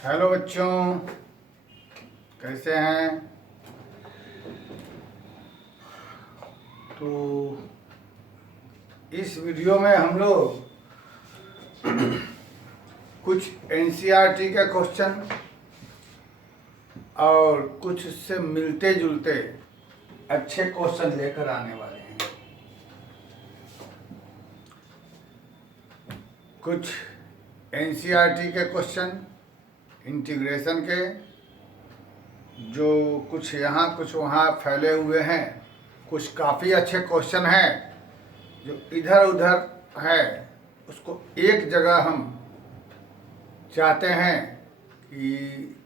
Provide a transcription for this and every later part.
Hello बच्चों, कैसे हैं? तो इस वीडियो में हम लोग कुछ एनसीईआरटी के क्वेश्चन और कुछ उससे मिलते जुलते अच्छे क्वेश्चन लेकर आने वाले हैं। कुछ एनसीईआरटी के क्वेश्चन इंटीग्रेशन के, जो कुछ यहाँ कुछ वहाँ फैले हुए हैं। कुछ काफ़ी अच्छे क्वेश्चन हैं जो इधर उधर है, उसको एक जगह हम चाहते हैं कि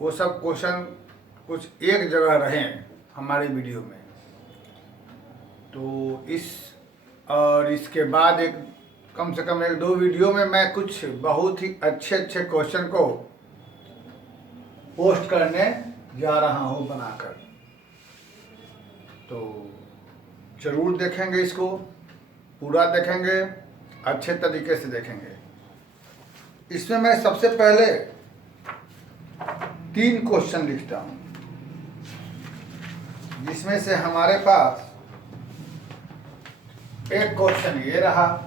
वो सब क्वेश्चन कुछ एक जगह रहें हमारी वीडियो में। तो इसके बाद कम से कम 1-2 वीडियो में मैं कुछ बहुत ही अच्छे अच्छे क्वेश्चन को पोस्ट करने जा रहा हूँ बनाकर। तो ज़रूर देखेंगे, इसको पूरा देखेंगे, अच्छे तरीके से देखेंगे। इसमें मैं सबसे पहले 3 क्वेश्चन लिखता हूँ, जिसमें से हमारे पास एक क्वेश्चन ये रहा,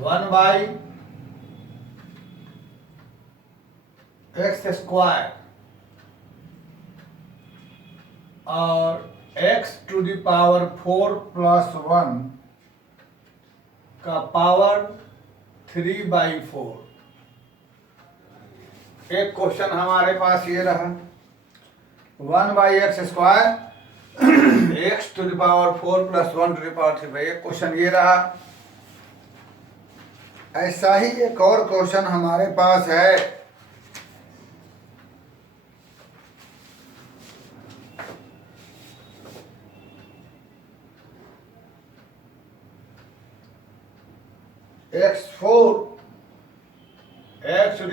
1/x² और x⁴ + 1 का पावर 3/4। एक क्वेश्चन हमारे पास ये रहा, 1/x² x⁴ + 1⁵। एक क्वेश्चन ये रहा। ऐसा ही एक और क्वेश्चन हमारे पास है, x⁴ x⁴ -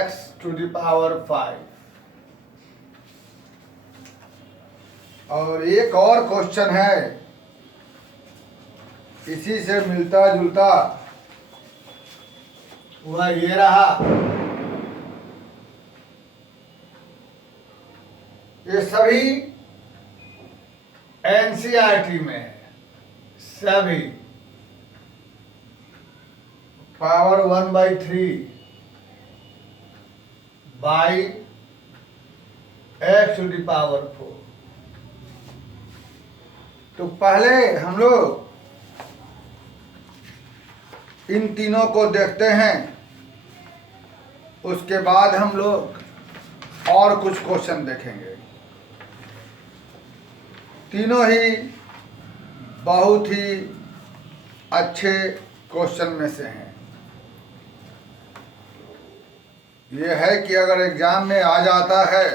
x⁴/x⁵। और एक और क्वेश्चन है इसी से मिलता जुलता, वह ये रहा। ये सभी एनसीईआरटी में सभी पावर 1/3/x⁴। तो पहले हम लोग इन तीनों को देखते हैं, उसके बाद हम लोग और कुछ क्वेश्चन देखेंगे। तीनों ही बहुत ही अच्छे क्वेश्चन में से हैं। ये है कि अगर एग्ज़ाम में आ जाता है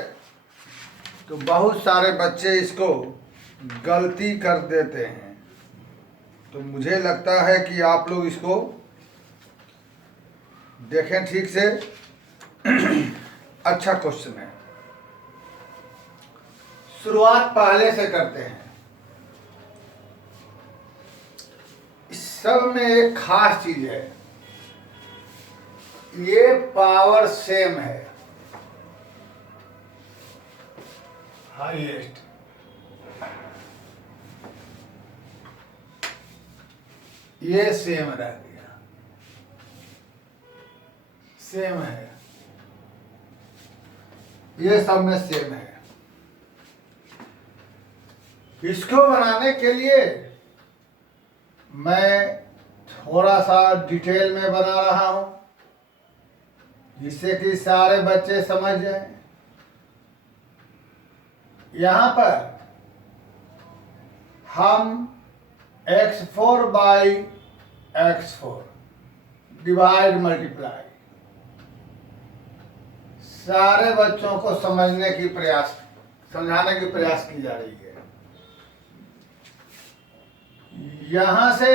तो बहुत सारे बच्चे इसको गलती कर देते हैं। तो मुझे लगता है कि आप लोग इसको देखें ठीक से। अच्छा क्वेश्चन है। शुरुआत पहले से करते हैं। इस सब में एक खास चीज है, ये पावर सेम है, हाईएस्ट। ये सेम रह गया, सेम है, ये सब में सेम है। इसको बनाने के लिए मैं थोड़ा सा डिटेल में बना रहा हूं, जिससे कि सारे बच्चे समझ जाएं। यहां पर हम x⁴/x⁴ डिवाइड मल्टीप्लाई सारे बच्चों को समझाने की प्रयास की जा रही है। यहां से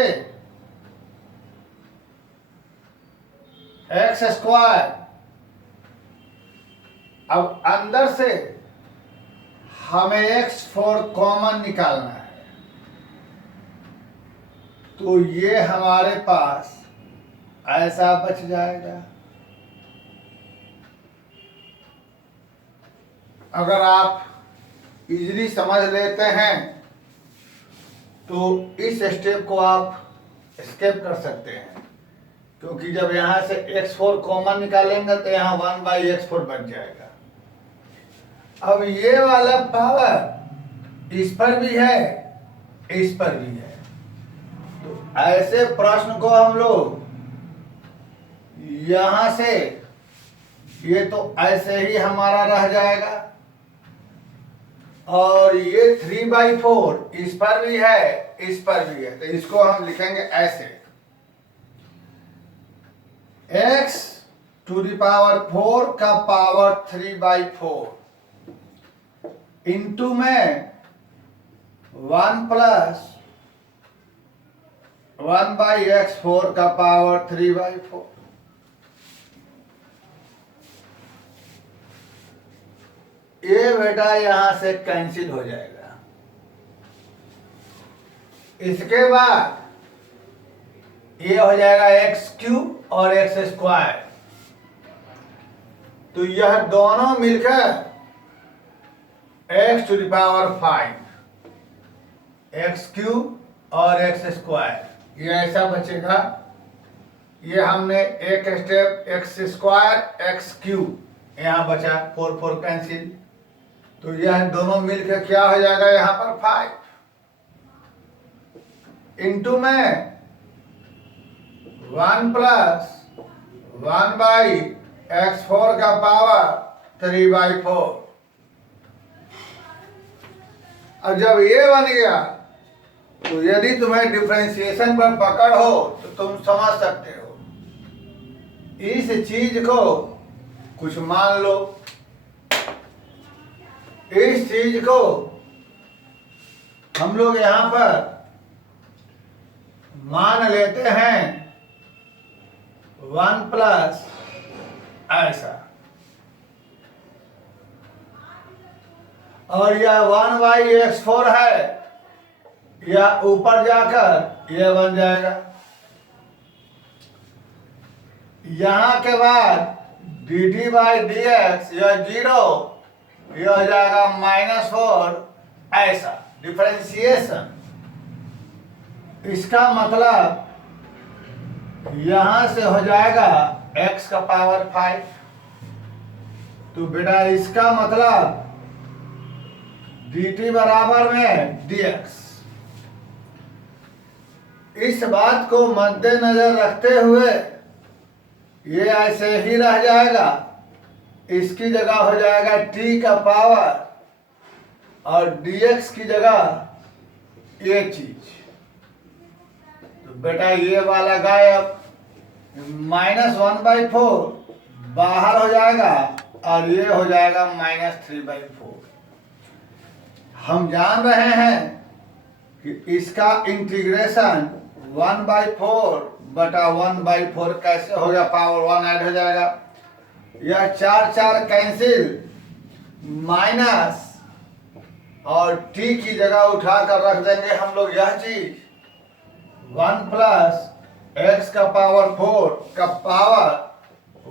x² अब अंदर से हमें x4 कॉमन निकालना है, तो ये हमारे पास ऐसा बच जाएगा। अगर आप इजीली समझ लेते हैं तो इस स्टेप को आप स्किप कर सकते हैं, क्योंकि जब यहाँ से x4 कॉमन निकालेंगे तो यहाँ 1/x4 बच जाएगा। अब ये वाला पावर इस पर भी है, इस पर भी है, तो ऐसे प्रश्न को हम लोग यहाँ से, ये तो ऐसे ही हमारा रह जाएगा, और ये 3/4 इस पर भी है, इस पर भी है, तो इसको हम लिखेंगे ऐसे, x⁴ का पावर 3/4 इंटू में 1 + 1/x4 का पावर 3/4। ये बेटा यहां से कैंसिल हो जाएगा। इसके बाद ये हो जाएगा x³ और x², तो यह दोनों मिलकर x⁵, x³ और x², ये ऐसा बचेगा। ये हमने एक स्टेप x² x³ यहाँ बचा, 4 कैंसिल, तो यह दोनों मिलकर क्या हो जाएगा यहाँ पर 5 इंटू में 1 + 1/x4 का पावर 3/4। अब जब ये बन गया तो यदि तुम्हें डिफरेंशिएशन पर पकड़ हो तो तुम समझ सकते हो। इस चीज को कुछ मान लो, इस चीज को हम लोग यहां पर मान लेते हैं 1 + ऐसा, और यह 1/x4 है, यह ऊपर जाकर यह बन जाएगा। यहां के बाद dt/dx यह 0, यह हो जाएगा -4 ऐसा डिफरेंशिएशन। इसका मतलब यहां से हो जाएगा x का पावर 5, तो बेटा इसका मतलब dt बराबर में dx। इस बात को मद्देनजर रखते हुए ये ऐसे ही रह जाएगा, इसकी जगह हो जाएगा t का पावर और dx की जगह ये चीज, तो बेटा ये वाला गायब, -1/4 बाहर हो जाएगा और ये हो जाएगा -3/4। हम जान रहे हैं कि इसका इंटीग्रेशन 1/4/1/4 कैसे हो गया, पावर 1 ऐड हो जाएगा। यह 4 कैंसिल, माइनस और t की जगह उठाकर रख देंगे हम लोग यह चीज, 1 + x का पावर 4 का power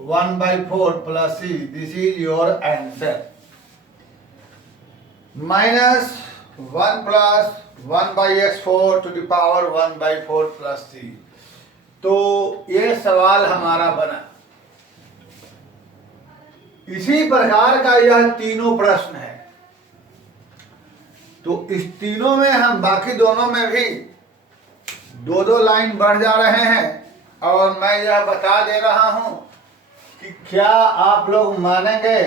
1/4 + c, this is your answer. -1 + 1/x4 to the power 1/4 + c। तो ये सवाल हमारा बना। इसी प्रकार का यह तीनों प्रश्न है, तो इस तीनों में हम बाकी दोनों में भी 2-2 लाइन बढ़ जा रहे हैं, और मैं यह बता दे रहा हूं कि क्या आप लोग मानेंगे,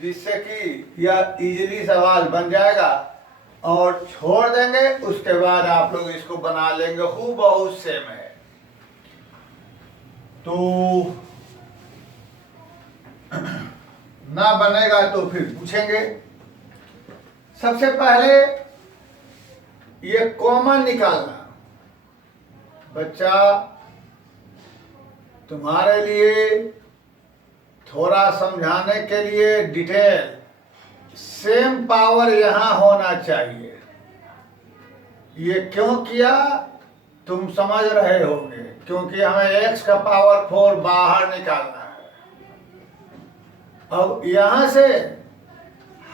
जिससे कि यह इजीली सवाल बन जाएगा, और छोड़ देंगे उसके बाद आप लोग इसको बना लेंगे, हूबहू सेम है। तो ना बनेगा तो फिर पूछेंगे। सबसे पहले ये कॉमन निकालना, बच्चा तुम्हारे लिए थोड़ा समझाने के लिए डिटेल, सेम पावर यहाँ होना चाहिए। ये क्यों किया तुम समझ रहे होंगे, क्योंकि हमें x का पावर 4 बाहर निकालना है। अब यहाँ से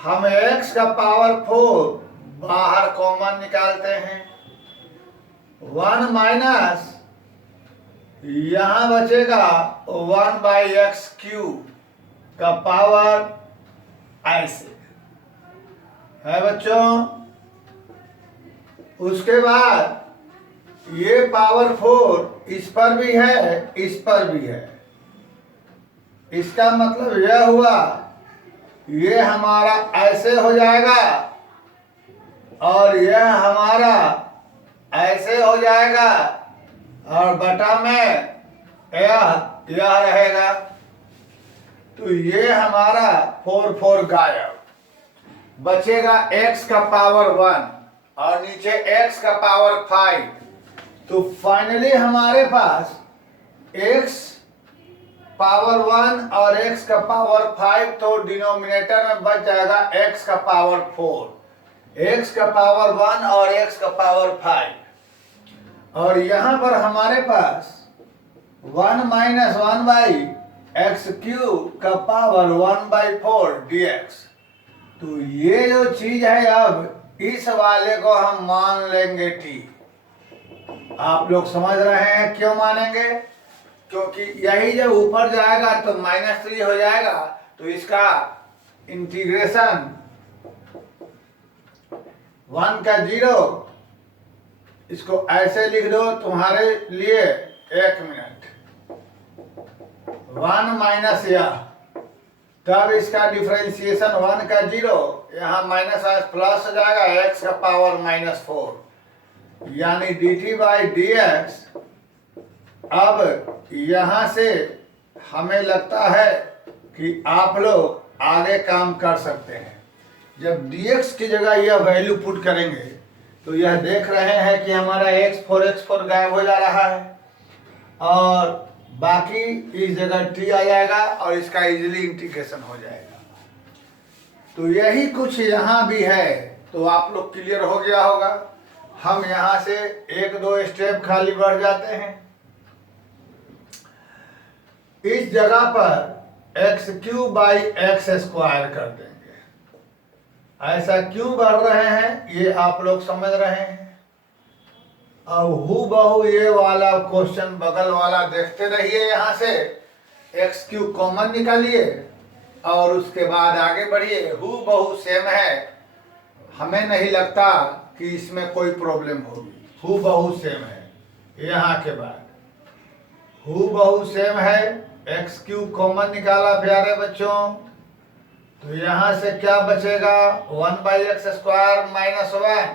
हम x का पावर 4 बाहर कॉमन निकालते हैं। 1 माइनस यहाँ बचेगा 1/x³ का पावर ऐसे है बच्चों। उसके बाद ये पावर 4 इस पर भी है, इस पर भी है। इसका मतलब यह हुआ ये हमारा ऐसे हो जाएगा और यह हमारा ऐसे हो जाएगा और बटा में यह रहेगा। तो ये हमारा 4 गायब, बचेगा x का पावर 1 और नीचे x का पावर 5। तो फाइनली हमारे पास x पावर 1 और x का पावर 5, तो डिनोमिनेटर में बच जाएगा x का पावर 4, x का पावर 1 और x का पावर 5। और यहाँ पर हमारे पास 1 माइनस 1/x³ का पावर 1/4 dx। तो ये जो चीज है, अब इस वाले को हम मान लेंगे t। आप लोग समझ रहे हैं क्यों मानेंगे? क्योंकि यही जब ऊपर जाएगा तो -3 हो जाएगा, तो इसका इंटीग्रेशन 1 का 0, इसको ऐसे लिख दो तुम्हारे लिए 1 मिनट। 1 माइनस यह, तब इसका डिफरेंशिएशन 1 का 0, यहाँ माइनस प्लस हो जाएगा x का पावर -4, यानी dt/dx। अब यहाँ से हमें लगता है कि आप लोग आगे काम कर सकते हैं। जब dx की जगह यह वैल्यू पुट करेंगे तो यह देख रहे हैं कि हमारा x4 गायब हो जा रहा है और बाकी इस जगह t आ जाएगा और इसका इजीली इंटीग्रेशन हो जाएगा। तो यही कुछ यहाँ भी है। तो आप लोग क्लियर हो गया होगा। हम यहाँ से 1-2 स्टेप खाली बढ़ जाते हैं। इस जगह पर x³/x² कर देंगे। ऐसा क्यों बढ़ रहे हैं ये आप लोग समझ रहे हैं। अब हूबहू ये वाला क्वेश्चन बगल वाला देखते रहिए। यहाँ से x³ कॉमन निकालिए और उसके बाद आगे बढ़िए। हूबहू सेम है, हमें नहीं लगता कि इसमें कोई प्रॉब्लम होगी। हूबहू सेम है। यहाँ के बाद हूबहू सेम है। x³ कॉमन निकाला प्यारे बच्चों, तो यहाँ से क्या बचेगा 1/x² - 1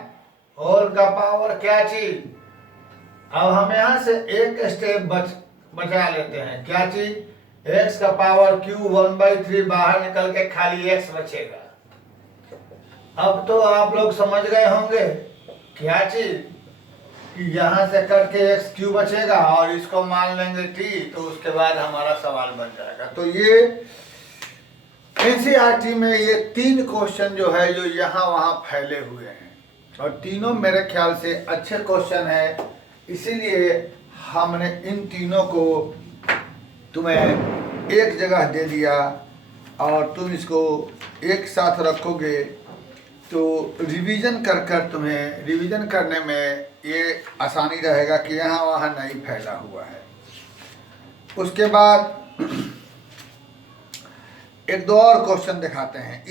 होल का पावर क्या चीज। अब हम यहाँ से एक स्टेप बचा लेते हैं। क्या चीज, x का पावर क्यू 1/3 बाहर निकल के खाली x बचेगा। अब तो आप लोग समझ गए होंगे क्या चीज, कि यहाँ से करके x³ बचेगा और इसको मान लेंगे t, तो उसके बाद हमारा सवाल बन जाएगा। तो ये एनसीईआरटी में ये 3 क्वेश्चन जो है जो यहाँ वहाँ फैले हुए हैं और तीनों मेरे ख्याल से अच्छे क्वेश्चन है, इसीलिए हमने इन तीनों को तुम्हें एक जगह दे दिया और तुम इसको एक साथ रखोगे तो रिवीजन कर तुम्हें रिवीजन करने में ये आसानी रहेगा कि यहाँ वहाँ नहीं फैला हुआ है। उसके बाद एक दो और क्वेश्चन दिखाते हैं।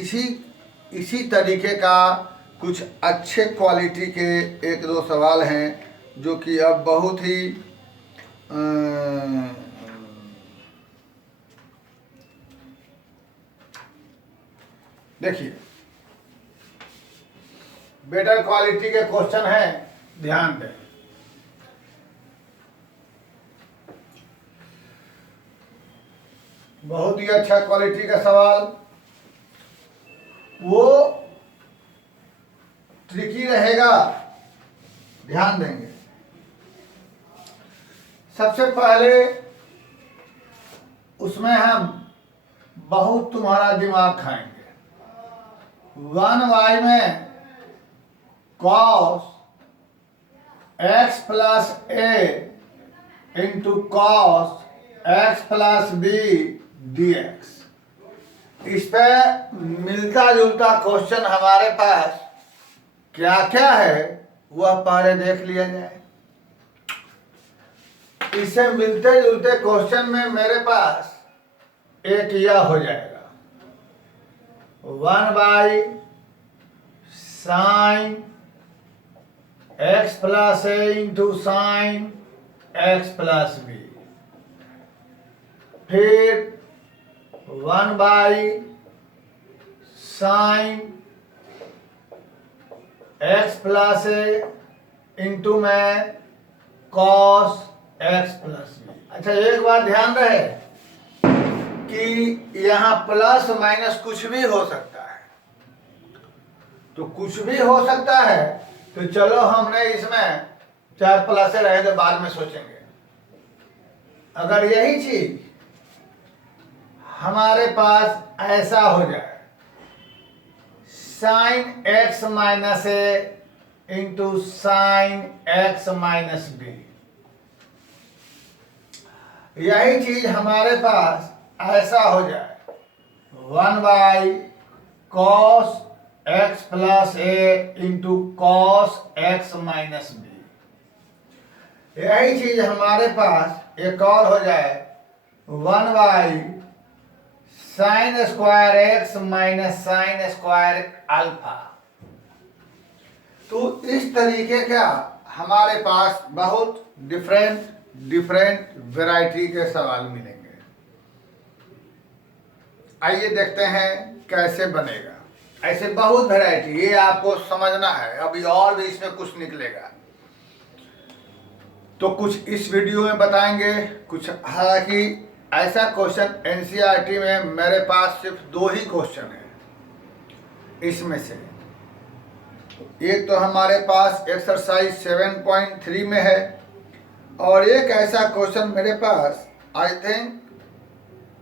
इसी तरीके का कुछ अच्छे क्वालिटी के 1-2 सवाल हैं जो कि अब बहुत ही देखिए बेटर क्वालिटी के क्वेश्चन हैं, ध्यान दें। बहुत ही अच्छा क्वालिटी का सवाल, वो ट्रिकी रहेगा, ध्यान देंगे। सबसे पहले उसमें हम बहुत तुम्हारा दिमाग खाएंगे। 1y में cos x plus a into cos x plus b dx। इस पे मिलता जुलता क्वेश्चन हमारे पास क्या क्या है वह पहले देख लिया जाए। इससे मिलते जुलते क्वेश्चन में मेरे पास एक यह हो जाएगा 1/sin x plus a into sine x plus b, फिर 1/sin x plus a into में cos x प्लस b। अच्छा, एक बात ध्यान रहे कि यहाँ प्लस माइनस कुछ भी हो सकता है, तो कुछ भी हो सकता है, तो चलो हमने इसमें चाहे प्लस रहे तो बाद में सोचेंगे। अगर यही चीज हमारे पास ऐसा हो जाए sine x minus a into sine x minus b, यही चीज हमारे पास ऐसा हो जाए 1/cos x plus a into cos x minus b, यही चीज हमारे पास एक और हो जाए 1/sin square x minus sine square alpha. तो इस तरीके का हमारे पास बहुत डिफरेंट वैरायटी के सवाल मिलेंगे। आइए देखते हैं कैसे बनेगा। ऐसे बहुत वैरायटी, ये आपको समझना है, अभी और भी इसमें कुछ निकलेगा। तो कुछ इस वीडियो में बताएंगे, कुछ हालांकि ऐसा क्वेश्चन एनसीईआरटी में मेरे पास सिर्फ 2 ही क्वेश्चन है इसमें से। एक तो हमारे पास एक्सरसाइज 7.3 में है और एक ऐसा क्वेश्चन मेरे पास आई थिंक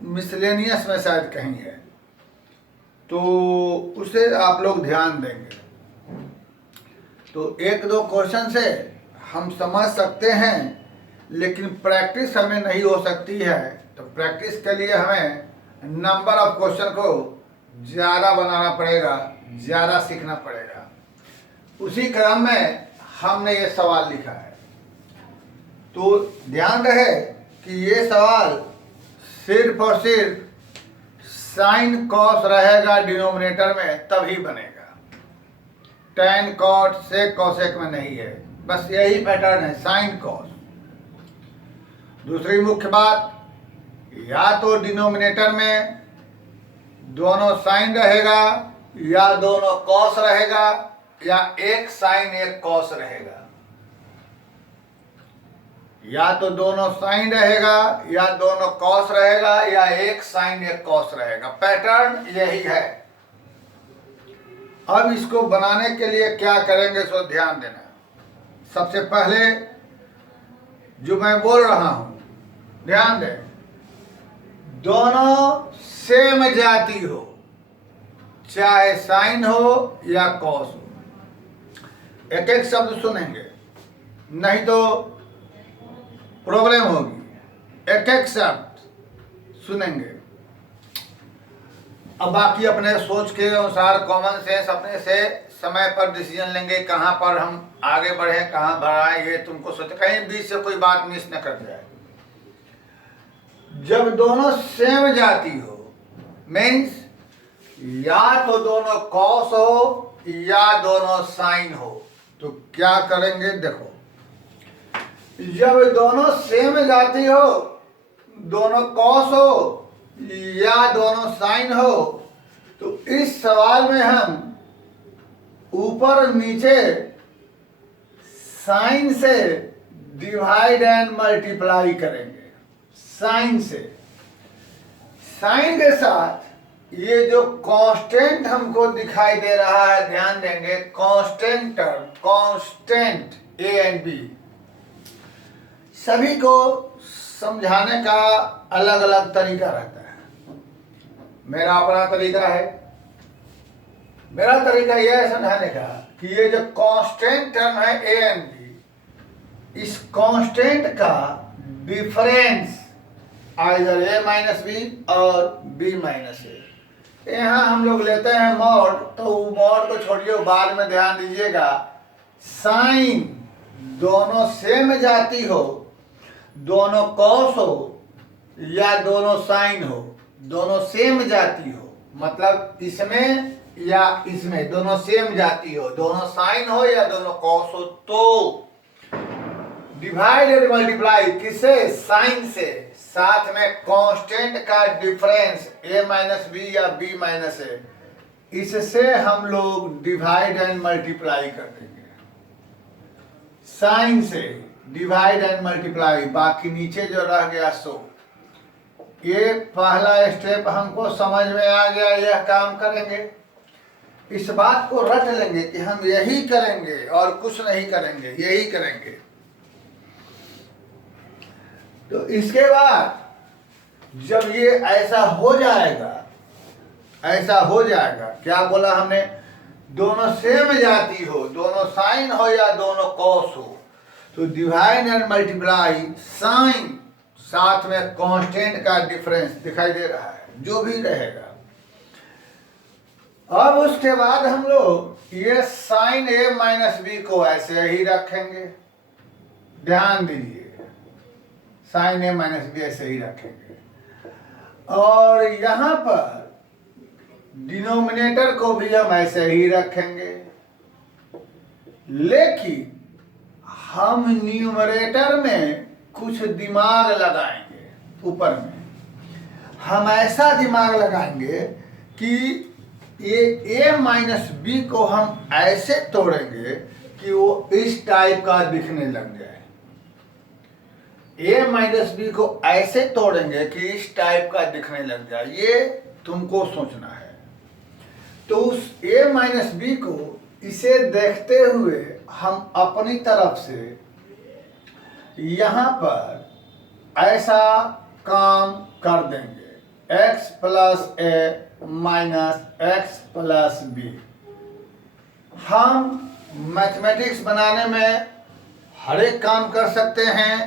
मिसलेनियस में शायद कहीं है, तो उसे आप लोग ध्यान देंगे। तो 1-2 क्वेश्चन से हम समझ सकते हैं, लेकिन प्रैक्टिस हमें नहीं हो सकती है। तो प्रैक्टिस के लिए हमें नंबर ऑफ क्वेश्चन को ज़्यादा बनाना पड़ेगा, ज़्यादा सीखना पड़ेगा। उसी क्रम में हमने ये सवाल लिखा है। तो ध्यान रहे कि ये सवाल सिर्फ और सिर्फ साइन कॉस रहेगा डिनोमिनेटर में तभी बनेगा, tan cot sec cosec में नहीं है। बस यही पैटर्न है, साइन कॉस। दूसरी मुख्य बात, या तो डिनोमिनेटर में दोनों साइन रहेगा या दोनों कॉस रहेगा या एक साइन एक कॉस रहेगा। या तो दोनों साइन रहेगा या दोनों कॉस रहेगा या एक साइन एक कॉस रहेगा। पैटर्न यही है। अब इसको बनाने के लिए क्या करेंगे सो ध्यान देना। सबसे पहले जो मैं बोल रहा हूं ध्यान दें, दोनों सेम जाति हो, चाहे साइन हो या कॉस हो। एक एक शब्द सुनेंगे, नहीं तो प्रॉब्लम होगी। एक एक शब्द सुनेंगे। अब बाकी अपने सोच के अनुसार कॉमन सेंस अपने से समय पर डिसीजन लेंगे, कहाँ पर हम आगे बढ़े कहाँ बढ़ाएं, ये तुमको सोच, कहीं बीच से कोई बात मिस न कर जाए। जब दोनों सेम जाति हो मीन्स या तो दोनों कॉस हो या दोनों साइन हो, तो क्या करेंगे देखो। जब दोनों सेम जाति हो, दोनों कॉस हो या दोनों साइन हो, तो इस सवाल में हम ऊपर और नीचे साइन से डिवाइड एंड मल्टीप्लाई करेंगे। साइन से, साइन के साथ ये जो कांस्टेंट हमको दिखाई दे रहा है, ध्यान देंगे, constant term, constant A and B, सभी को समझाने का अलग अलग तरीका रहता है। मेरा अपना तरीका है। मेरा तरीका यह है समझाने का कि ये जो कांस्टेंट टर्म है ए एंड बी, इस कांस्टेंट का डिफरेंस आइदर ए माइनस बी और बी माइनस ए। यहाँ हम लोग लेते हैं मॉड, तो मॉड को छोड़िए, बाद में ध्यान दीजिएगा। साइन दोनों सेम जाती हो, दोनों कॉस हो या दोनों साइन हो, दोनों सेम जाती हो, मतलब इसमें या इसमें दोनों सेम जाती हो, दोनों साइन हो या दोनों कॉस हो, तो डिवाइड एंड मल्टीप्लाई किसे? साइन से, साथ में कांस्टेंट का डिफरेंस a माइनस बी या b माइनस ए, इससे हम लोग डिवाइड एंड मल्टीप्लाई कर देंगे। साइन से डिवाइड एंड मल्टीप्लाई, बाकी नीचे जो रह गया सो। ये पहला स्टेप हमको समझ में आ गया, यह काम करेंगे। इस बात को रट लेंगे कि हम यही करेंगे और कुछ नहीं करेंगे, यही करेंगे। तो इसके बाद जब ये ऐसा हो जाएगा, ऐसा हो जाएगा, क्या बोला हमने? दोनों सेम जाती हो, दोनों साइन हो या दोनों कॉस हो, तो डिवाइड एंड मल्टीप्लाई साइन साथ में कांस्टेंट का डिफरेंस दिखाई दे रहा है, जो भी रहेगा। अब उसके बाद हम लोग ये साइन ए माइनस बी को ऐसे ही रखेंगे। ध्यान दीजिए, साइन ए माइनस बी ऐसे ही रखेंगे, और यहां पर डिनोमिनेटर को भी हम ऐसे ही रखेंगे, लेकिन हम न्यूमरेटर में कुछ दिमाग लगाएंगे। ऊपर में हम ऐसा दिमाग लगाएंगे कि ये a माइनस बी को हम ऐसे तोड़ेंगे कि वो इस टाइप का दिखने लग जाए। a माइनस बी को ऐसे तोड़ेंगे कि इस टाइप का दिखने लग जाए, ये तुमको सोचना है। तो उस a माइनस बी को इसे देखते हुए हम अपनी तरफ से यहाँ पर ऐसा काम कर देंगे, x प्लस ए माइनस एक्स प्लस बी। हम मैथमेटिक्स बनाने में हर एक काम कर सकते हैं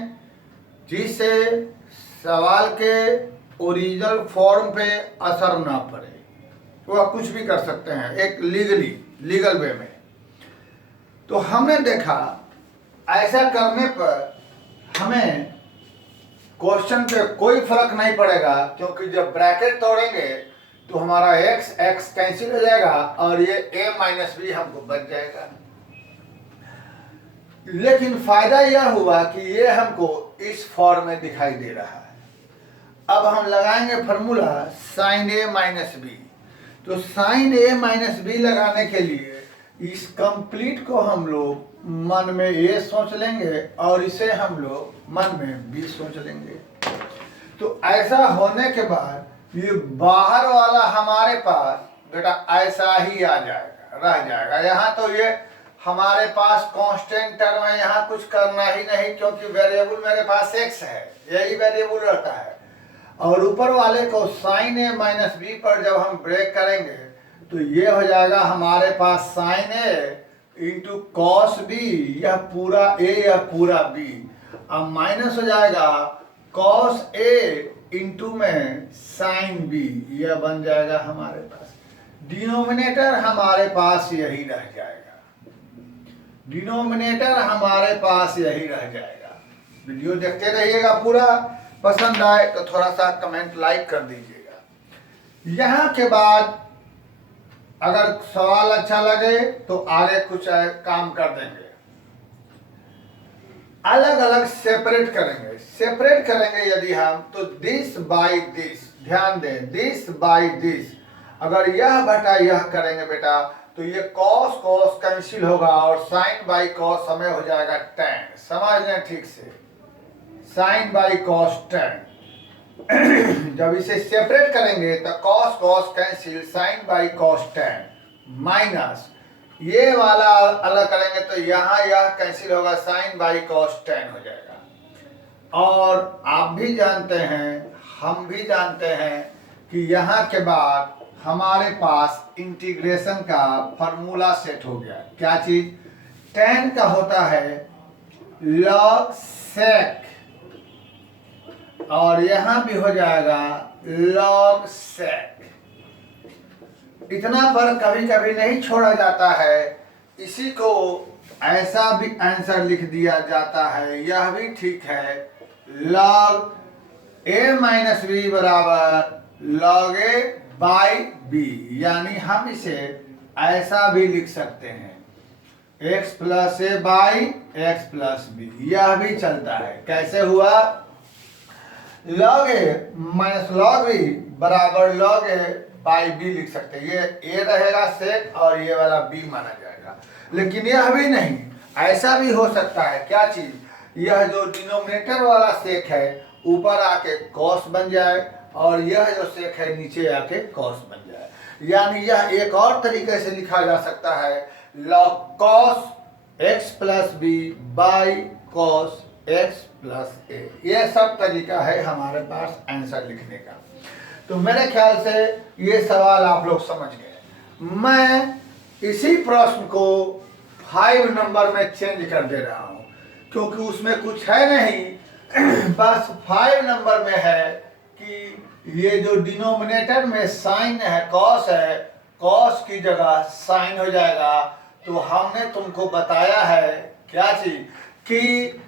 जिससे सवाल के ओरिजिनल फॉर्म पे असर ना पड़े, तो आप कुछ भी कर सकते हैं एक लीगल वे में। तो हमने देखा ऐसा करने पर हमें क्वेश्चन पे कोई फर्क नहीं पड़ेगा, क्योंकि जब ब्रैकेट तोड़ेंगे तो हमारा x कैंसिल हो जाएगा और ये a माइनस बी हमको बच जाएगा। लेकिन फायदा यह हुआ कि ये हमको इस फॉर्म में दिखाई दे रहा है। अब हम लगाएंगे formula sine a minus B. तो साइन a माइनस बी लगाने के लिए इस कंप्लीट को हम लोग मन में a सोच लेंगे और इसे हम लोग मन में b सोच लेंगे। तो ऐसा होने के बाद ये बाहर वाला हमारे पास बेटा ऐसा ही आ जाएगा, रह जाएगा। यहाँ तो ये हमारे पास कांस्टेंट टर्म है, यहाँ कुछ करना ही नहीं, क्योंकि वेरिएबल मेरे पास x है, यही वेरिएबल रहता है। और ऊपर वाले को साइन ए माइनस बी पर जब हम ब्रेक करेंगे तो ये हो जाएगा हमारे पास साइन ए इंटू कॉस बी, यह पूरा ए या पूरा बी। अब माइनस हो जाएगा कॉस ए इंटू में साइन बी, यह बन जाएगा हमारे पास। डिनोमिनेटर हमारे पास यही रह जाएगा, डिनोमिनेटर हमारे पास यही रह जाएगा। वीडियो देखते रहिएगा पूरा, पसंद आए तो थोड़ा सा कमेंट लाइक कर दीजिएगा। यहाँ के बाद अगर सवाल अच्छा लगे तो आगे कुछ काम कर देंगे, अलग अलग सेपरेट करेंगे यदि हम, तो दिस बाई दिस, ध्यान दें, दिस बाई दिस। अगर यह बटा यह करेंगे बेटा तो ये कॉस कॉस कैंसिल होगा और साइन बाई कॉस हमें हो जाएगा टैन। समझ लें ठीक से, साइन बाई कॉस टैन। जब इसे सेपरेट करेंगे तो cos cos cancel, sine by cos tan, minus ये वाला अलग करेंगे तो यहाँ यह कैंसिल होगा, साइन बाई कॉस टैन हो जाएगा। और आप भी जानते हैं, हम भी जानते हैं कि यहाँ के बाद हमारे पास इंटीग्रेशन का फॉर्मूला सेट हो गया। क्या चीज? tan का होता है log sec और यहाँ भी हो जाएगा log sec। इतना पर कभी कभी नहीं छोड़ा जाता है, इसी को ऐसा भी आंसर लिख दिया जाता है, यह भी ठीक है। log a माइनस बी बराबर log a बाई बी, यानी हम इसे ऐसा भी लिख सकते हैं x plus A by X plus B, यह भी चलता है। कैसे हुआ? log a minus log b बराबर log a बाई बी लिख सकते हैं। ये a रहेगा सेक और ये वाला b माना जाएगा। लेकिन यह भी नहीं, ऐसा भी हो सकता है। क्या चीज? यह जो डिनोमिनेटर वाला सेक है ऊपर आके कॉस बन जाए और यह जो सेक है नीचे आके कॉस बन जाए। यानी यह एक और तरीके से लिखा जा सकता है log cos x plus B by cos x plus A. यह सब तरीका है हमारे पास आंसर लिखने का। तो मेरे ख्याल से ये सवाल आप लोग समझ गए। मैं इसी प्रश्न को 5 नंबर में चेंज कर दे रहा हूँ क्योंकि उसमें कुछ है नहीं, बस 5 नंबर में है कि ये जो डिनोमिनेटर में साइन है कॉस है, कॉस की जगह साइन हो जाएगा। तो हमने तुमको बताया है क्या चीज कि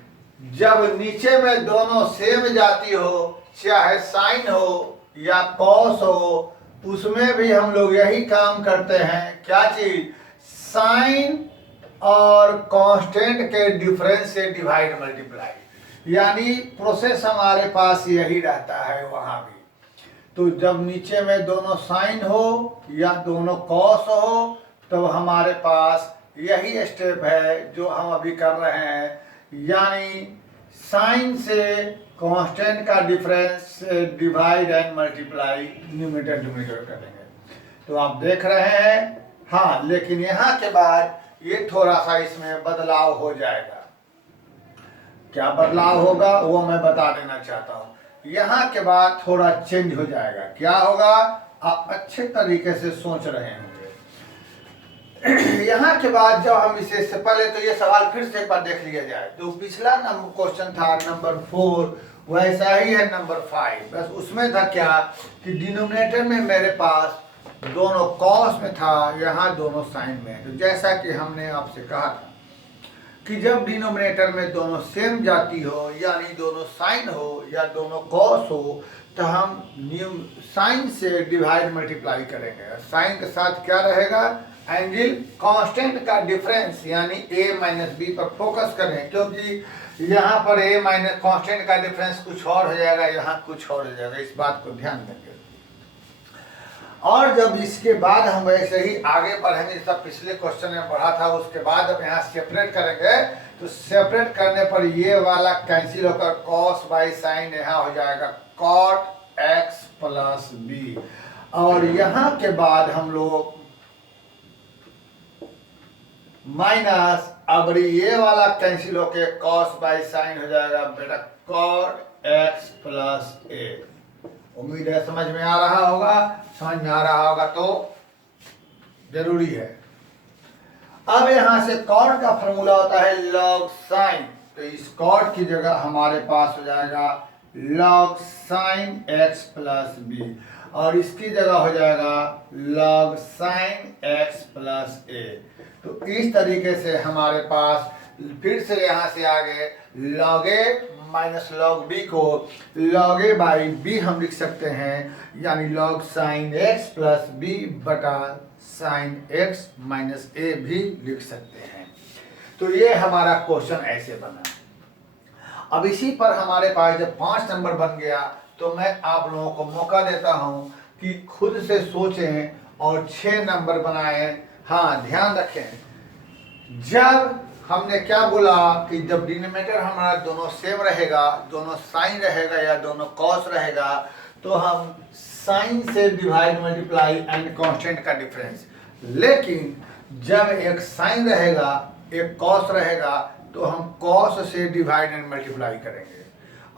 जब नीचे में दोनों सेम जाती हो, चाहे साइन हो या कॉस हो, उसमें भी हम लोग यही काम करते हैं। क्या चीज? साइन और कांस्टेंट के डिफरेंस से डिवाइड मल्टीप्लाई, यानी प्रोसेस हमारे पास यही रहता है वहां भी। तो जब नीचे में दोनों साइन हो या दोनों कॉस हो तो हमारे पास यही स्टेप है जो हम अभी कर रहे हैं, यानी साइन से कांस्टेंट का difference divide and multiply numerator denominator करेंगे। तो आप देख रहे हैं। हाँ, लेकिन यहाँ के बाद ये थोड़ा सा इसमें बदलाव हो जाएगा। क्या बदलाव होगा वो मैं बता देना चाहता हूँ। यहाँ के बाद थोड़ा चेंज हो जाएगा। क्या होगा? आप अच्छे तरीके से सोच रहे होंगे। यहाँ के बाद जब हम इसे से पहले तो ये सवाल फिर से एक बार देख लिया जाए। तो पिछला नंबर क्वेश्चन था नंबर 4, वैसा ही है नंबर 5। बस उसमें था क्या कि डिनोमिनेटर में मेरे पास दोनों कॉस में था, यहाँ दोनों साइन में। तो जैसा कि हमने आपसे कहा था कि जब डिनोमिनेटर में दोनों सेम जाती हो, यानी दोनों साइन हो या दोनों कॉस हो, तो हम साइन से डिवाइड मल्टीप्लाई करेंगे। साइन के साथ क्या रहेगा? एंगल कांस्टेंट का डिफरेंस, यानी a माइनस बी पर फोकस करें, क्योंकि यहाँ पर a माइनस कांस्टेंट का डिफरेंस कुछ और हो जाएगा, यहाँ कुछ और हो जाएगा। इस बात को ध्यान देंगे। और जब इसके बाद हम वैसे ही आगे बढ़ेंगे, सब पिछले क्वेश्चन में पढ़ा था, उसके बाद अब यहाँ सेपरेट करेंगे। तो सेपरेट करने पर ये वाला कैंसिल होकर कॉस बाई साइन यहाँ हो जाएगा कॉट x प्लस बी। और यहाँ के बाद हम लोग माइनस, अब ये वाला कैंसिल होके कॉस बाई साइन हो जाएगा बेटा कॉट x प्लस ए। उम्मीद है समझ में आ रहा होगा। समझ में आ रहा होगा तो जरूरी है। अब यहां से कॉट का फॉर्मूला होता है लॉग साइन। तो इस कॉट की जगह हमारे पास हो जाएगा log sine x plus B और इसकी जगह हो जाएगा log sine x plus A. तो इस तरीके से हमारे पास फिर से यहाँ से आगे log A minus log B को लॉग ए बाई बी हम लिख सकते हैं, यानी log sine x plus B बटा साइन x माइनस ए भी लिख सकते हैं। तो ये हमारा क्वेश्चन ऐसे बना। अब इसी पर हमारे पास जब 5 नंबर बन गया तो मैं आप लोगों को मौका देता हूं कि खुद से सोचें और 6 नंबर बनाएं। हाँ, ध्यान रखें, जब हमने क्या बोला कि जब डिनोमिनेटर हमारा दोनों सेम रहेगा, दोनों साइन रहेगा या दोनों कॉस रहेगा, तो हम साइन से डिवाइड मल्टीप्लाई एंड कांस्टेंट का डिफरेंस। लेकिन जब एक साइन रहेगा एक कॉस रहेगा तो हम कॉस से डिवाइड एंड मल्टीप्लाई करेंगे।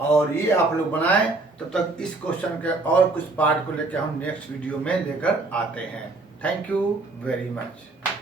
और ये आप लोग बनाएं। तब तक इस क्वेश्चन के और कुछ पार्ट को लेकर हम नेक्स्ट वीडियो में लेकर आते हैं। Thank you very much.